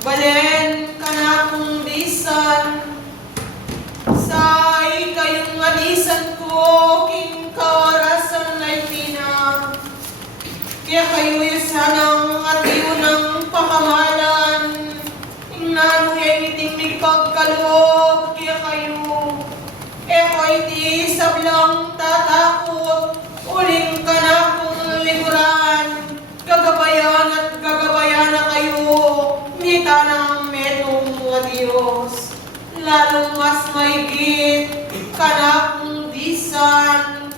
Balen kanakong bisan sa ikayong alisan ko king kawarasan na ipina. Kaya kayo'y sanang atiyo ng pakamalan, ingnan yung iting pagkaloob, kaya kayo ko'y ti sablang tatakot, uling ka na kong liguran, gagabayan at gagabayan na kayo, mita ng metong mga Diyos, lalong mas maigit ka na kong disan,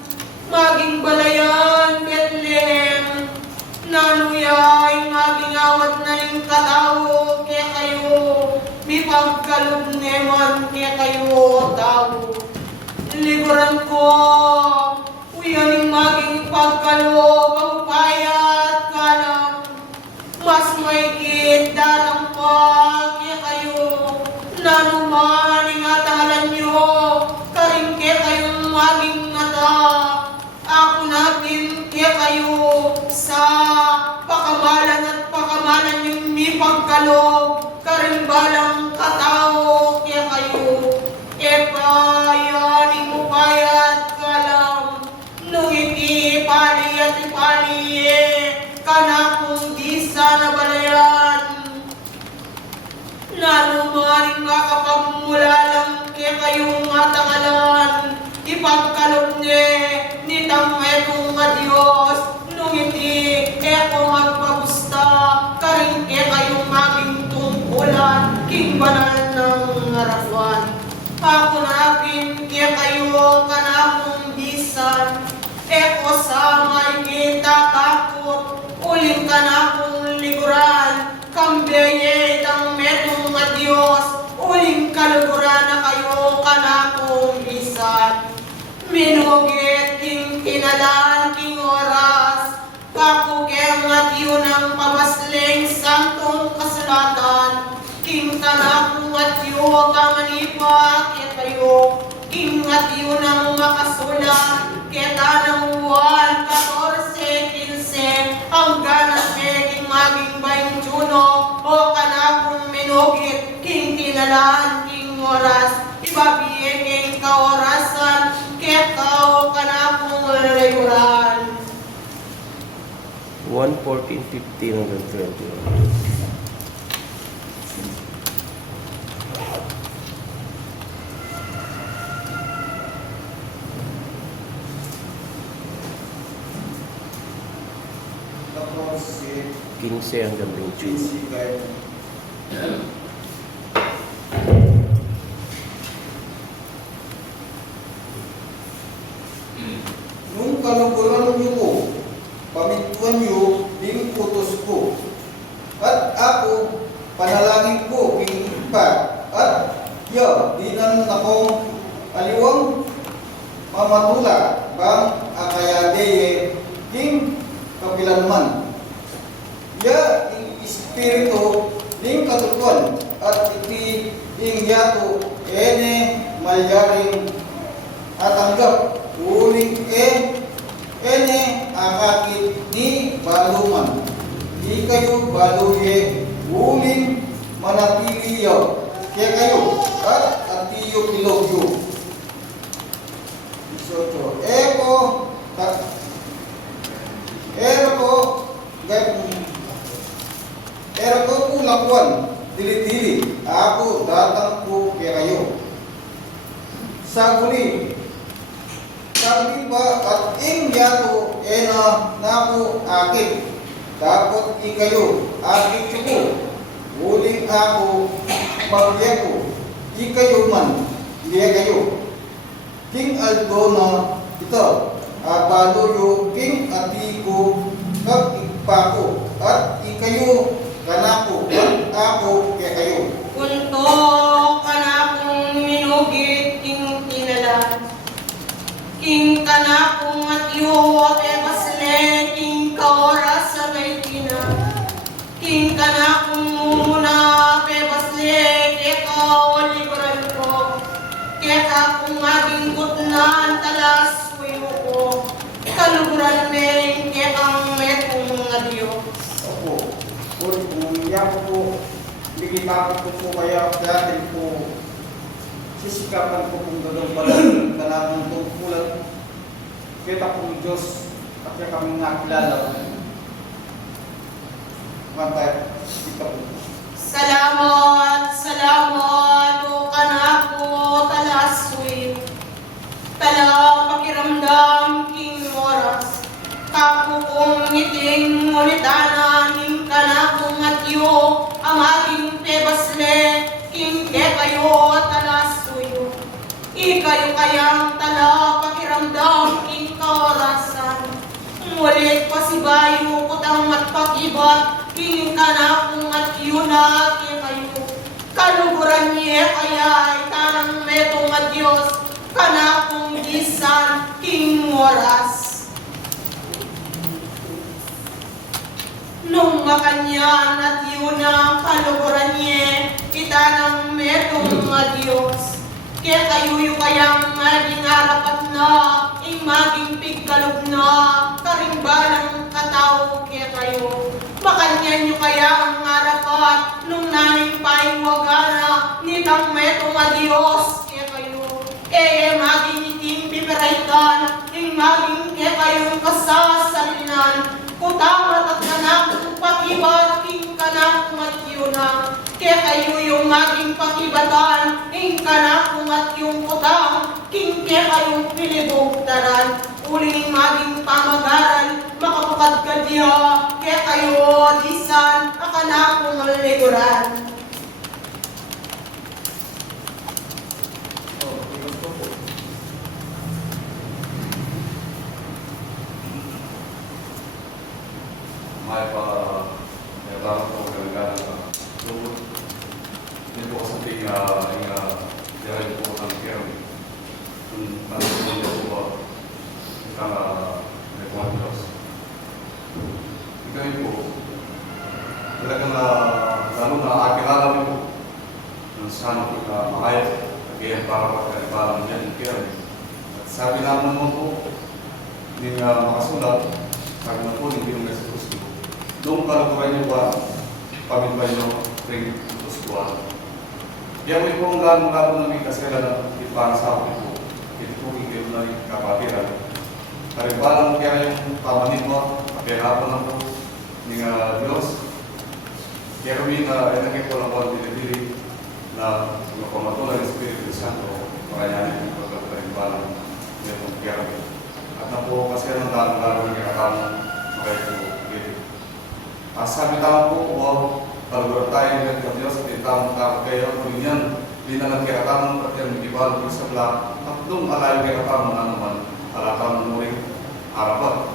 maging balayan, Bethlehem, man kaya kayo tao. Liguran ko, uyaning maging pagkalog ang payat kalang. Mas maigit darang pa kaya kayo, nanuman ingatalan nyo, karing kaya kayong maging mata. Ako natin kaya kayo sa pakamalan at pakamalan yung may pagkalog, karing balang katao kaya kayo. Epayaning upayat kalam, nung ipali at ipali kanakong di sana balayan. Nanumaring ka kapag mula lang kaya kayong matangalan, ipagkalog ni tamay kong nga Diyos, nung hindi eko magpagusta, karing kaya kayong maging tungkulan, king banal ng harapan. Ako na akin kaya kayo kanakong bisan, eko sa may kita takot, uling kanakong liguran, kambeye itang metong nga Diyos, uling kaluguran na kayo kanakong bisan. Minugit king kinalan king oras, kakukem at yun ang pabasling santong kasulatan, king kanakong at yun kamanipak kaya kayo, king at yun ang makasulat, kaya tanang buwan 14-15 hanggang at king maging 21 o kanakong minugit king kinalan king oras, ibabiye king kaorasan kaya kao kanakong liguran. 1:14:15 hanggang 21. Tapos si 15 hanggang 21. Jinsi kayo. Nung kaluguran niyo ko, pamituan niyo, ding utos ko. At ako, panalangin ko, pa. At di nan akong aliwang mamatula, bang akayadeye, king kapilanman. Ing espiritu, ing katutuan, at iti ing yato, ene malyaring at anggap, uling ene akakit ni baluman. Di kayo baluye, uling manatiliyaw, kaya kayo, at atiyo pilogyo. So, Ero ko pulakuan, dili-dili, ako datang ko kaya kayo. Saguli ba at ing yato ena nako akin, dapat ikayo, akin ko, uling ako, magyeko, ikayo man, liya kayo. King Aldona, ito, abaloyo, king atiko, kag ikpako, at ikayo, kanako, at ako, kaya kayo. Kunto kanakong minugit king tinalan, king kanakong at iyo at ebasle, king kaoras sa may tina, king kanakong muna pebasle, ikaw liguran ko, kaya kakong maging gutnan talas kuyo ko, kaluguran may kaya ang metong nga Diyos. Opo, kung iyak po, bigitapan ko po kaya din po, sisikapan ko kung gano'n pala, kanang tungkulan, kita po ng Diyos, at kaya kami nakilala. Mantay, kita po. Salamat, o kanako talaswin, tala pakiramdam king oras, kapo kong ngiting ngulitanan, king kanakong atyo, ang aking pebasle, king kayo talaswin, ikayo kayang tala pakiramdam king kaorasan, ngulit pasibayo kutang matpakibat, king kanakong at yun na kayo, kaluguran niya kaya itanang metong at Diyos, kanakong gisan king oras. Nung makanyan at yun ang kaluguran niya, itanang metong at Diyos. Kaya kayuyo kayang maging arapat na, ing maging pigkalog na, karimbalang katao kaya kayo. Makanyan nyo kaya ang arapat, nung naning paiwagana, nitang metong a Diyos kaya kayo. Maging iting piperaitan, ing maging kaya kayong kasasalinan, kutamat at kanakong pakibat, ing kanakong at yunang. Kaya kayo yung maging pakibatan, ing kanakong at yung kutang, king kaya kayong pilibugtaran. Uling maging pamagaran, makapukad ka diya, kaya kayo disan, akanakong liguran. May parang po kailangan na lubot. Hindi po sa ating dahil po ang kaya kung tanong niya po ba itang may mga Diyos. Ikaw po talagang lalo na akilala mo po ng sana po na mahayag kaya para pagkaliparan niya ng kaya. At sabi naman mo po hindi makasulat, sabi na po hindi yung nasa Kristo. Noong kalaguran niyo ba, pamilya niyo ring Kristo. Kaya po ang lalo namin kasalanan para sa akin po. Ito po hindi na rin kapatiran. Karibalang kaya yung pamanin mo, kapirapan lang po ng Diyos. Kaya kami na inagay po lang po ang dinidiri na magpamatulan ng Espiritu Santo, makayanin yung pagkakaribalang nitong kaya kami. At na po kasi ang lalo ng kakatama makaya po dito. Sabi tama po, palaguran tayo ng Diyos, tamang tao kayo, kung yan, di na lang kaya-tamang at yan, ibalo ko sa black, at doon alayo kaya-tamang na naman, alatamang muling harapan.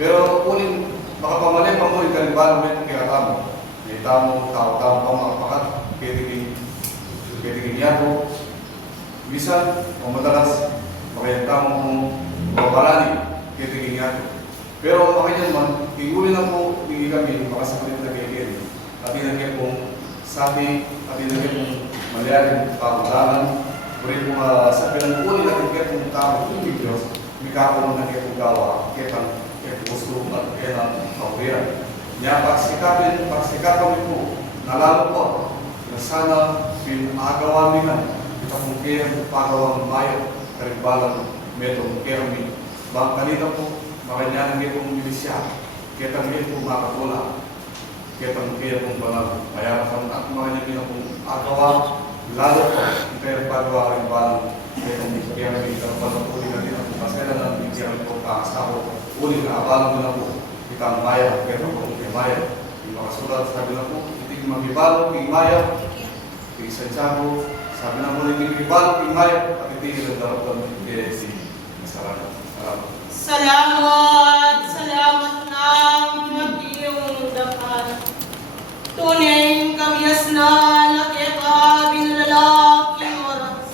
Pero kunin, baka pamali pa mo, ikalibalo mo yung kaya-tamang. May tamang tao-tao pa makapakat, kitigin yato. Bisan, o madalas, makaya-tamang mong mabalani, kitigin yato. Pero makanya naman, tigulin na po, hindi kami makasakalit na kaya at inagyan pong sabi, at inagyan pong malayaring pagkulangan. Puri po sabi ng uli na tigyan pong tao, hindi Diyos, may kapong na kaya pong gawa, kaya gusto at kaya ng kawiran. Niya, pagsikapan po, nalalo po, na sana pinagawa nila, ito pong kaya pagawang mayo, karimbalang metong kermi. Bang kanina po, makanya ng itong milisya, kaya tanggit po makatula, kaya tanggit pong balag, kaya at makanya pinapong agawa, lalo po, kaya pagawa rin balang, kaya may balang uli na din ang pasela na bigyan po kakasako, uli na abalang na po, kitang maya, kaya po kung maya, yung makasulat, sabi na po, hindi magibalo, king maya, king Santiago, sabi na po, hindi magibalo, king maya, at itigil ang darap ng PSC. Salamat. Salamat ng matiyong dapat. Tunay kabias na nakita binalalaking oras.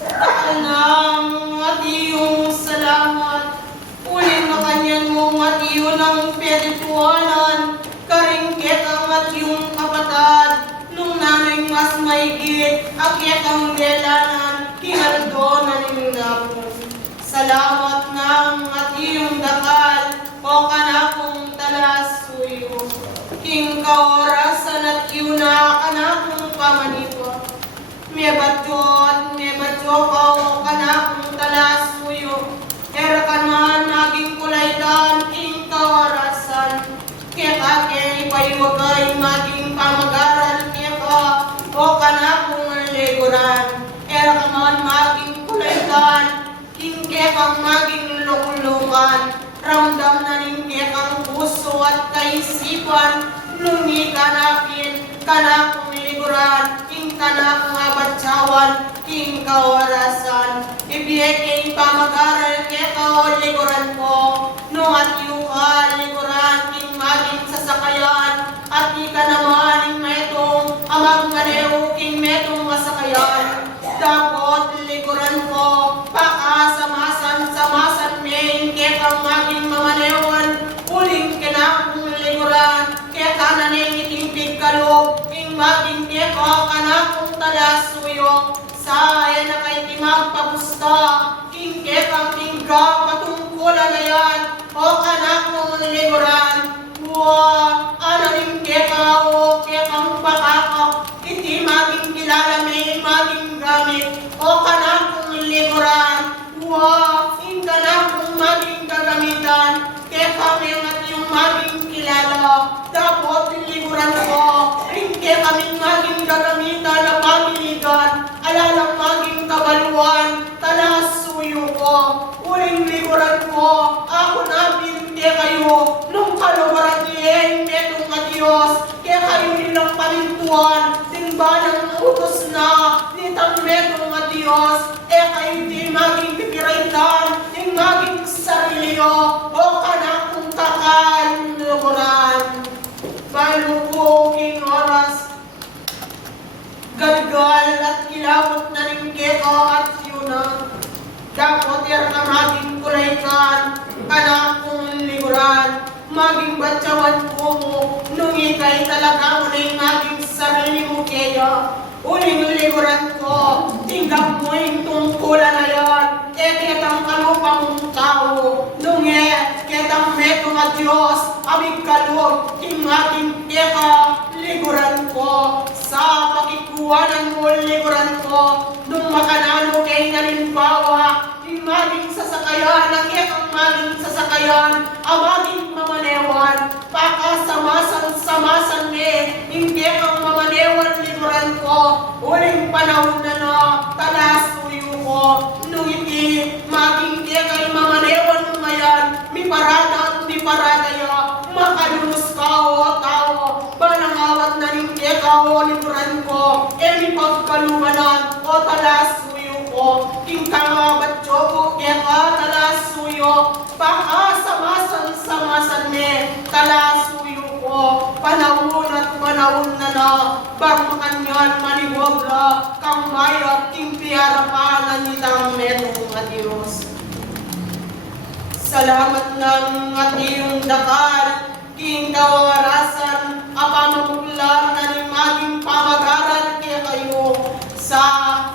Takal ng matiyong salamat. Uling makanyan mo matiyo ng perituanan. Karingkit ang matiyong kapatad. Nung nanay mas maigit, akyat ang delanan. Kinaldo na ninapon. Salamat ng atiyong dakal, o kanakong talas suyo. King kaorasan at yuna, kanakong pamanipot. Mebatyo at mebatyo ka, o kanakong talas suyo. Era ka naman naging kulaydan, king kaorasan. Kaya kake ipayuwagay maging pamagaran, kaya ka, o kanakong leguran. Era ka naman maging kulaydan, kekang maging lukulukan, ramdam na rin kekang puso at kaisipan, nungi kanapin, kanakong liguran, king kanakong abatsawan, king kawarasan, ibiyeking pamagaral kekao liguran ko, no at yuha liguran, king maging sasakayan, at ika naman ing metong amang dapat tinliguran ko, ringke kaming maging gagamitan na pamiligan, alalang maging kabaluan, talasuyo ko, uling liguran ko, ako na binte kayo, nung kaluwaran niya, metong ka Diyos, kaya kayo nilang panintuan, simbalang utos na, nitang metong ka Diyos, kayo di maging pipiraitan, di maging sariliyo, o kanakong kakanlukuran. Malukong oras, galgal at kilabot na rin keko at yuna. Dapat yer ka maging kulaikan, anak kong liguran, maging batyawan ko mo, nung ikay talaga mo na yung maging sarili mo kaya. Uling liguran ko, tinggang mo yung tungkulan na yan, ketang kalupa mong tao, nung ketang meto nga Diyos, amig kalog, ting ating keka, liguran ko, sa pakikuwanan mo liguran ko, nung makanano kay nalimbawa, ting maging sasakayan, ang kekang maging sasakayan, amaging mamanewan, pakasamasan-samasan hindi kang mamanewan liguran ko, uling panahon na talasuyo ko, nung hindi maging kekay mamanewan mo ngayon, mi parada at mi parada ya, makalunos ka o tao, banangawat na rin keka o liguran ko, mi pagkalumanan o talasuyo ko, kingkangabat ko keka talasuyo, pakasamasan-samasan talasuyo ko, panahon at panahon na bangmakanyan manibobla, kang mayat king piyarapanan nitang metong nga Diyos. Salamat ng at iyong dakal, king kawarasan, apamamuklan na ni maging pamagaran kaya kayo, sa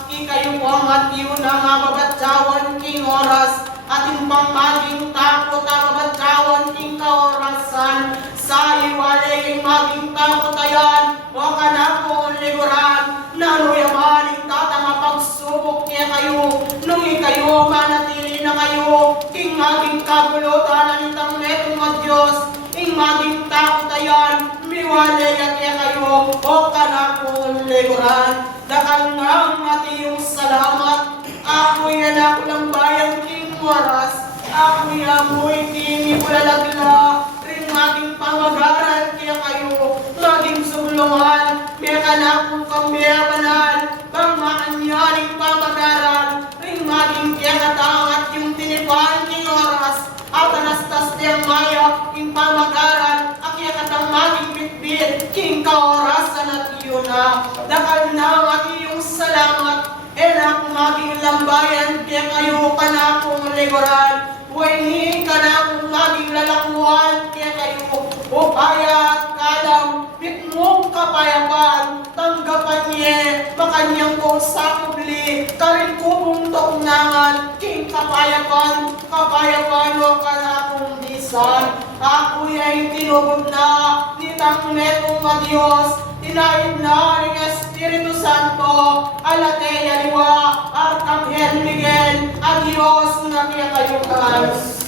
ikayo po ang at iyon ang mababatsawan king oras, ating pang maging takot ang mabatsawan king kaorasan, sa iwalay ang maging takotayan, waka na po liguran, nanuyaman ang tatang pagsubok kaya kayo, nung ikayo manatili na kayo, king maging kagulutan ang itang metong at Diyos, king maging takotayan, miwalay at kaya kayo, waka na po liguran, dakal ng at iyong salamat, ako'y anak lang bayan king oras, ako'y amoy king ipulalagla, maging pamagaran kaya kayo, maging sulungan, may kanakong kambiyabanan, bang maanyaring pamagaran, ring maging kaya katangat yung tinipan king oras, at anastas niyang mayak king pamagaran, akya katang maging bitbit, king kaorasan at iyon na, dakal na at iyong salamat, enak maging lambayan, kaya kayo kanakong liguran, huwag ka na kung maging lalakuan, kaya kayo, o kaya at kalam, pitmong kapayapan, tanggapan niya, makanyang kong sakubli, karin ko pong taunangan, king kapayapan, o ka na kong lisan, ako'y ay tinubog na, nitang metong nga Diyos, tinaid na ng Espiritu Santo, Alatea Liwa, Arkanghel Miguel, Adios na kaya kayo kan.